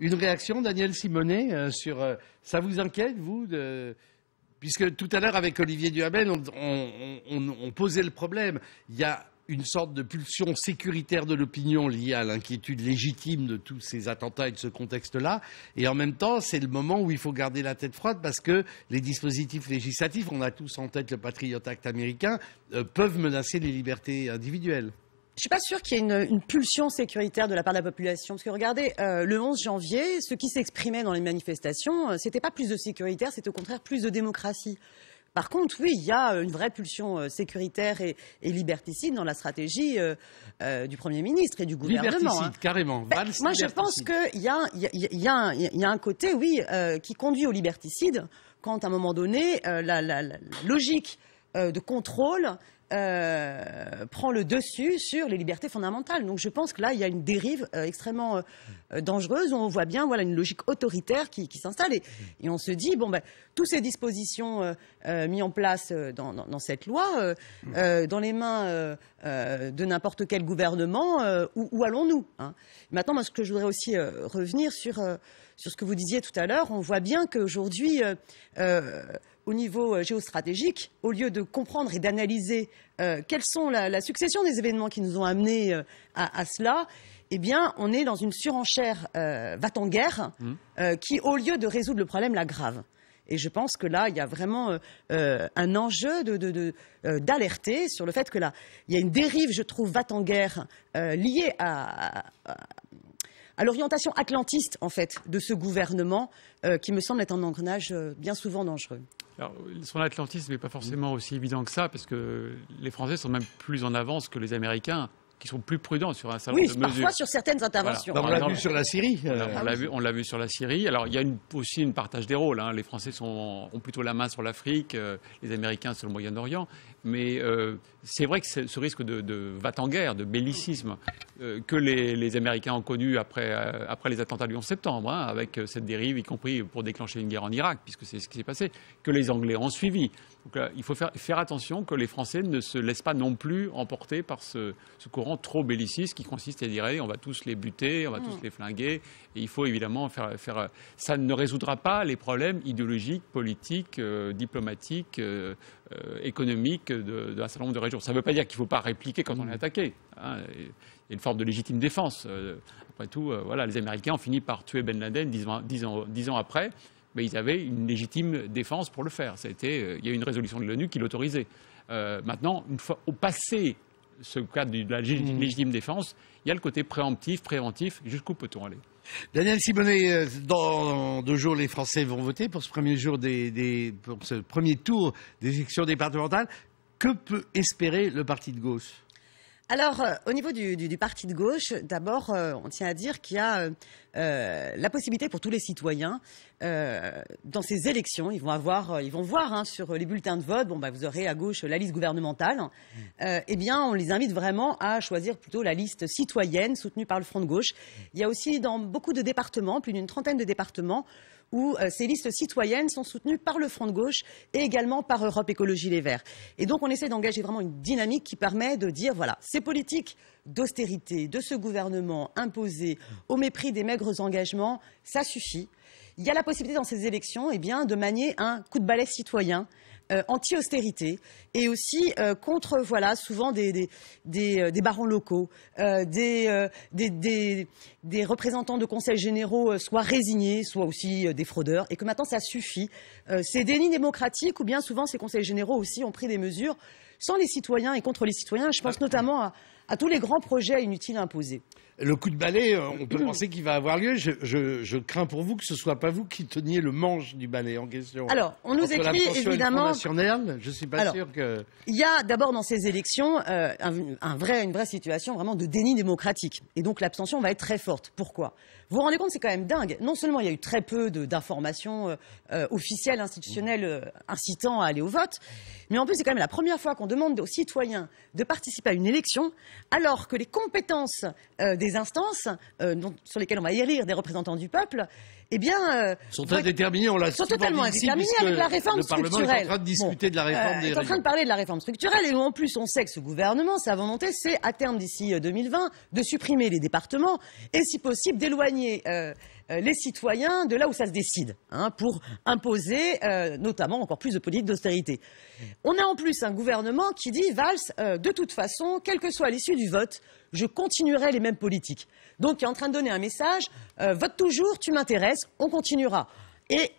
Une réaction, Daniel Simonet, sur ça vous inquiète, vous puisque tout à l'heure, avec Olivier Duhamel, on posait le problème. Il y a une sorte de pulsion sécuritaire de l'opinion liée à l'inquiétude légitime de tous ces attentats et de ce contexte-là. Et en même temps, c'est le moment où il faut garder la tête froide parce que les dispositifs législatifs, on a tous en tête le Patriot Act américain, peuvent menacer les libertés individuelles. Je ne suis pas sûre qu'il y ait une pulsion sécuritaire de la part de la population. Parce que regardez, le 11 janvier, ce qui s'exprimait dans les manifestations, ce n'était pas plus de sécuritaire, c'était au contraire plus de démocratie. Par contre, oui, il y a une vraie pulsion sécuritaire et liberticide dans la stratégie du Premier ministre et du gouvernement. Liberticide, carrément. Moi, je pense qu'il y a un côté, oui, qui conduit au liberticide quand, à un moment donné, la logique de contrôle prend le dessus sur les libertés fondamentales. Donc je pense que là, il y a une dérive extrêmement dangereuse où on voit bien une logique autoritaire qui s'installe. Et on se dit, toutes ces dispositions mises en place dans cette loi, dans les mains de n'importe quel gouvernement, où allons-nous, hein? Maintenant, moi, ce que je voudrais aussi revenir sur ce que vous disiez tout à l'heure, on voit bien qu'aujourd'hui, au niveau géostratégique, au lieu de comprendre et d'analyser quelles sont la succession des événements qui nous ont amenés à cela, eh bien, on est dans une surenchère va-t-en-guerre qui, au lieu de résoudre le problème, l'aggrave. Et je pense que là, il y a vraiment un enjeu d'alerter sur le fait que là, il y a une dérive, je trouve, va-t-en-guerre liée à l'orientation atlantiste, en fait, de ce gouvernement qui me semble être un engrenage bien souvent dangereux. Alors, son atlantisme n'est pas forcément aussi évident que ça, parce que les Français sont même plus en avance que les Américains, qui sont plus prudents sur un certain nombre de mesures. Oui, parfois sur certaines interventions. Voilà. On l'a vu sur la Syrie. On l'a vu sur la Syrie. Alors, il y a aussi une partage des rôles, hein. Les Français ont plutôt la main sur l'Afrique, les Américains sur le Moyen-Orient. Mais c'est vrai que ce risque de va-t-en-guerre, de bellicisme, que les Américains ont connu après les attentats du 11 septembre, hein, avec cette dérive, y compris pour déclencher une guerre en Irak, puisque c'est ce qui s'est passé, que les Anglais ont suivi. Donc là, il faut faire attention que les Français ne se laissent pas non plus emporter par ce courant trop belliciste qui consiste à dire on va tous les buter, on va tous les flinguer. Et il faut évidemment faire. Ça ne résoudra pas les problèmes idéologiques, politiques, diplomatiques, économiques d'un certain nombre de régions. Ça ne veut pas dire qu'il ne faut pas répliquer quand on est attaqué, hein. Il y a une forme de légitime défense. Après tout, les Américains ont fini par tuer Ben Laden 10 ans après. Mais ils avaient une légitime défense pour le faire. Il y a eu une résolution de l'ONU qui l'autorisait. Maintenant, une fois au passé ce cadre de la légitime défense, il y a le côté préemptif, préventif. Jusqu'où peut-on aller? Daniel Simonet, dans 2 jours, les Français vont voter pour ce premier jour pour ce premier tour des élections départementales. Que peut espérer le parti de gauche? Alors, au niveau du parti de gauche, d'abord, on tient à dire qu'il y a la possibilité pour tous les citoyens, dans ces élections, ils vont voir hein, sur les bulletins de vote, vous aurez à gauche la liste gouvernementale. Eh bien, on les invite vraiment à choisir plutôt la liste citoyenne soutenue par le Front de gauche. Il y a aussi dans beaucoup de départements, plus d'une trentaine de départements, où ces listes citoyennes sont soutenues par le Front de gauche et également par Europe Écologie Les Verts. Et donc on essaie d'engager vraiment une dynamique qui permet de dire, voilà, ces politiques d'austérité de ce gouvernement imposé au mépris des maigres engagements, ça suffit. Il y a la possibilité dans ces élections de manier un coup de balai citoyen anti-austérité et aussi contre souvent des barons locaux, des représentants de conseils généraux soit résignés, soit aussi des fraudeurs, et que maintenant ça suffit. Ces dénis démocratiques ou bien souvent ces conseils généraux aussi ont pris des mesures sans les citoyens et contre les citoyens. Je pense notamment à tous les grands projets inutiles imposés. Le coup de balai, on peut penser qu'il va avoir lieu. Je crains pour vous que ce ne soit pas vous qui teniez le manche du balai en question. Alors, on nous écrit évidemment. Je ne suis pas sûr que. Il y a d'abord dans ces élections une vraie situation vraiment de déni démocratique. Et donc l'abstention va être très forte. Pourquoi? Vous vous rendez compte, c'est quand même dingue. Non seulement il y a eu très peu d'informations officielles, institutionnelles incitant à aller au vote, mais en plus c'est quand même la première fois qu'on demande aux citoyens de participer à une élection, alors que les compétences des instances sur lesquelles on va élire des représentants du peuple, sont très déterminés. On l'a sont totalement déterminés avec la réforme structurelle. Le Parlement est en train de discuter de la réforme des est en train de parler de la réforme structurelle et en plus on sait que ce gouvernement, sa volonté, c'est à terme d'ici 2020 de supprimer les départements et si possible d'éloigner les citoyens de là où ça se décide, hein, pour imposer notamment encore plus de politique d'austérité. On a en plus un gouvernement qui dit, Valls, de toute façon, quelle que soit l'issue du vote, je continuerai les mêmes politiques. Donc il est en train de donner un message, vote toujours, tu m'intéresses, on continuera. Et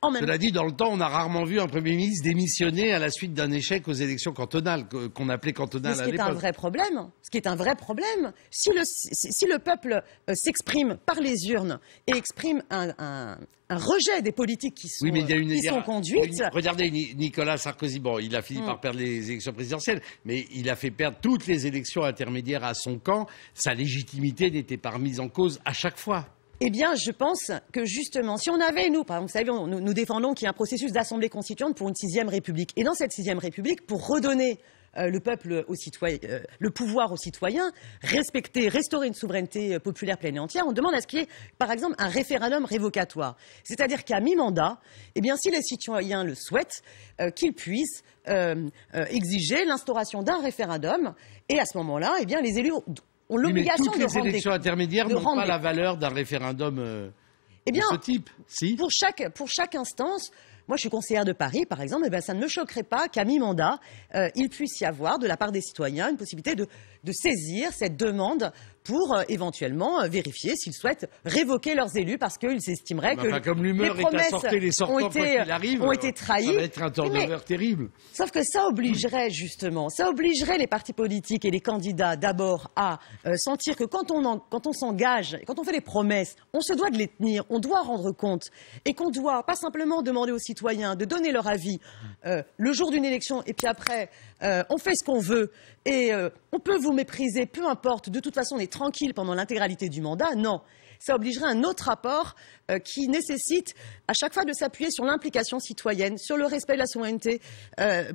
cela dit, dans le temps, on a rarement vu un Premier ministre démissionner à la suite d'un échec aux élections cantonales, qu'on appelait cantonales à l'époque. Ce qui est un vrai problème. Ce qui est un vrai problème. Si le peuple s'exprime par les urnes et exprime un rejet des politiques qui sont, sont conduites. Regardez Nicolas Sarkozy, bon, il a fini par perdre les élections présidentielles, mais il a fait perdre toutes les élections intermédiaires à son camp. Sa légitimité n'était pas remise en cause à chaque fois. Eh bien, je pense que justement, si on avait, nous, par exemple, vous savez, nous défendons qu'il y ait un processus d'assemblée constituante pour une 6e République. Et dans cette 6e République, pour redonner le peuple aux citoyens, le pouvoir aux citoyens, restaurer une souveraineté populaire pleine et entière, on demande à ce qu'il y ait, par exemple, un référendum révocatoire. C'est-à-dire qu'à mi-mandat, eh bien, si les citoyens le souhaitent, qu'ils puissent exiger l'instauration d'un référendum. Et à ce moment-là, eh bien, les élus ont l'obligation de rendre des comptes. Les élections intermédiaires n'ont pas la valeur d'un référendum de ce type. Si. Pour chaque instance, moi je suis conseillère de Paris par exemple, eh bien, ça ne me choquerait pas qu'à mi-mandat, il puisse y avoir de la part des citoyens une possibilité de saisir cette demande pour éventuellement vérifier s'ils souhaitent révoquer leurs élus parce qu'ils estimeraient que comme l'humeur les promesses ont été trahies. Ça va être un turnover terrible. Sauf que ça obligerait justement, les partis politiques et les candidats d'abord à sentir que quand on s'engage, quand on fait des promesses, on se doit de les tenir, on doit rendre compte et qu'on doit pas simplement demander aux citoyens de donner leur avis le jour d'une élection et puis après on fait ce qu'on veut et on peut vous mépriser, peu importe, de toute façon on est tranquille pendant l'intégralité du mandat. Non, ça obligerait un autre rapport qui nécessite à chaque fois de s'appuyer sur l'implication citoyenne, sur le respect de la souveraineté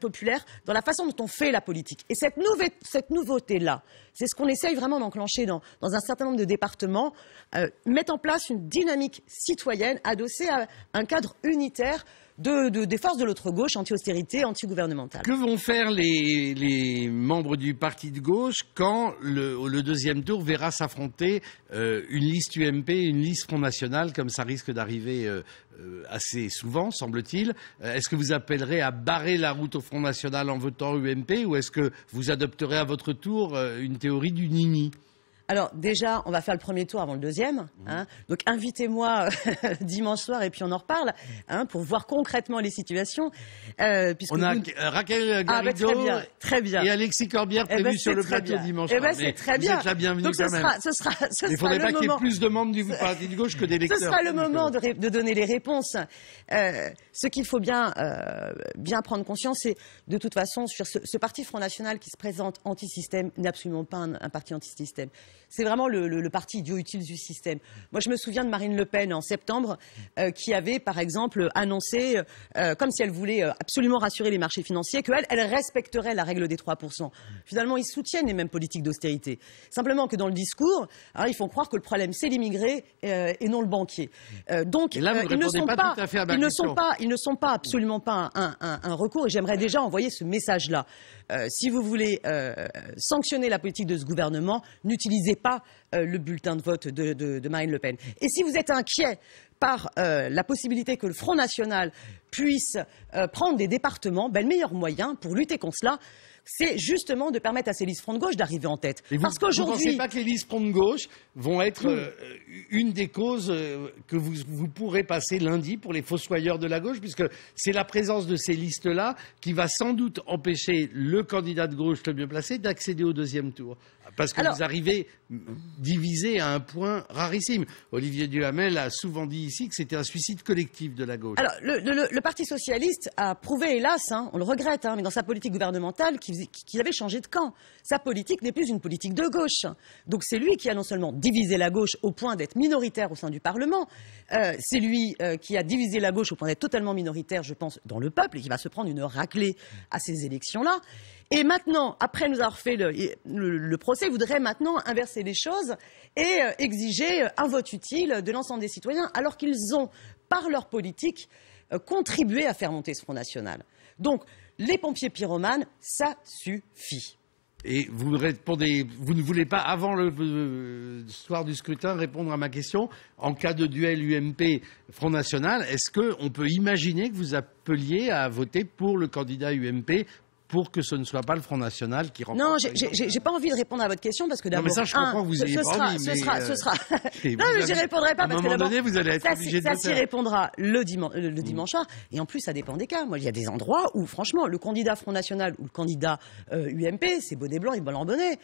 populaire, dans la façon dont on fait la politique. Et cette nouveauté-là, c'est ce qu'on essaye vraiment d'enclencher dans un certain nombre de départements, mettre en place une dynamique citoyenne adossée à un cadre unitaire des forces de l'autre gauche, anti-austérité, anti-gouvernementale. Que vont faire les membres du parti de gauche quand le deuxième tour verra s'affronter une liste UMP et une liste Front National, comme ça risque d'arriver assez souvent, semble-t-il? Est-ce que vous appellerez à barrer la route au Front National en votant UMP ou est-ce que vous adopterez à votre tour une théorie du nini? Alors déjà, on va faire le premier tour avant le deuxième. Hein. Donc invitez-moi dimanche soir et puis on en reparle pour voir concrètement les situations. On a Raquel Garrido très bien. Et Alexis Corbière prévus sur le plateau dimanche soir. C'est très bien. Vous êtes la bienvenue quand même. Il ne faudrait pas qu'il y ait plus de membres du parti de gauche que d'électeurs. Ce sera le moment de donner les réponses. Ce qu'il faut bien prendre conscience, c'est de toute façon, sur ce parti Front National qui se présente anti-système n'est absolument pas un parti anti-système. C'est vraiment le parti idiot utile du système. Moi, je me souviens de Marine Le Pen en septembre, qui avait, par exemple, annoncé, comme si elle voulait absolument rassurer les marchés financiers, qu'elle respecterait la règle des 3%. Finalement, ils soutiennent les mêmes politiques d'austérité. Simplement que dans le discours, ils font croire que le problème, c'est l'immigré et non le banquier. Donc, ils ne sont pas absolument pas un recours. Et j'aimerais déjà envoyer ce message-là. Si vous voulez sanctionner la politique de ce gouvernement, n'utilisez pas le bulletin de vote de Marine Le Pen. Et si vous êtes inquiet par la possibilité que le Front National puisse prendre des départements, le meilleur moyen pour lutter contre cela, c'est justement de permettre à ces listes Front de gauche d'arriver en tête. Parce qu'aujourd'hui, vous ne pensez pas que les listes Front de gauche vont être une des causes que vous pourrez passer lundi pour les fossoyeurs de la gauche, puisque c'est la présence de ces listes-là qui va sans doute empêcher le candidat de gauche le mieux placé d'accéder au deuxième tour. Parce que vous arrivez divisé à un point rarissime. Olivier Duhamel a souvent dit ici que c'était un suicide collectif de la gauche. Alors, le Parti socialiste a prouvé, hélas, on le regrette, mais dans sa politique gouvernementale, qu'il avait changé de camp. Sa politique n'est plus une politique de gauche. Donc c'est lui qui a non seulement divisé la gauche au point d'être minoritaire au sein du Parlement, c'est lui qui a divisé la gauche au point d'être totalement minoritaire, je pense, dans le peuple, et qui va se prendre une raclée à ces élections-là. Et maintenant, après nous avoir fait le procès, il voudrait maintenant inverser les choses et exiger un vote utile de l'ensemble des citoyens, alors qu'ils ont, par leur politique, contribué à faire monter ce Front National. Donc, les pompiers pyromanes, ça suffit. Et vous répondez, vous ne voulez pas, avant le soir du scrutin, répondre à ma question. En cas de duel UMP-Front National, est-ce qu'on peut imaginer que vous appeliez à voter pour le candidat UMP pour que ce ne soit pas le Front National qui remporte? Non, j'ai pas envie de répondre à votre question parce que d'abord, non, mais ça, je comprends que vous ayez pas envie, ce sera. Non, mais j'y répondrai pas à un parce que moment d'abord, donné, vous allez être obligé de ça le s'y faire. répondra le dimanche soir. Et en plus, ça dépend des cas. Moi, il y a des endroits où, franchement, le candidat Front National ou le candidat UMP, c'est bonnet blanc et blanc bonnet.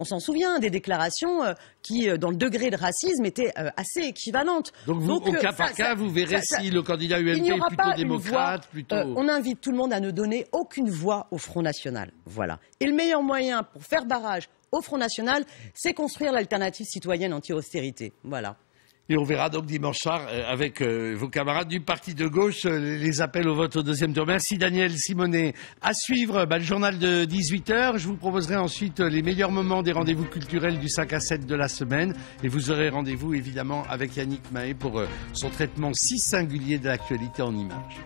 On s'en souvient des déclarations qui, dans le degré de racisme, étaient assez équivalentes. Donc, vous, au cas par cas, vous verrez si le candidat UMP est plutôt démocrate, plutôt... on invite tout le monde à ne donner aucune voix au Front National. Voilà. Et le meilleur moyen pour faire barrage au Front National, c'est construire l'alternative citoyenne anti-austérité. Voilà. Et on verra donc dimanche soir avec vos camarades du parti de gauche les appels au vote au deuxième tour. Merci Daniel Simonet. À suivre le journal de 18h. Je vous proposerai ensuite les meilleurs moments des rendez-vous culturels du 5 à 7 de la semaine. Et vous aurez rendez-vous évidemment avec Yannick Mahé pour son traitement si singulier de l'actualité en images.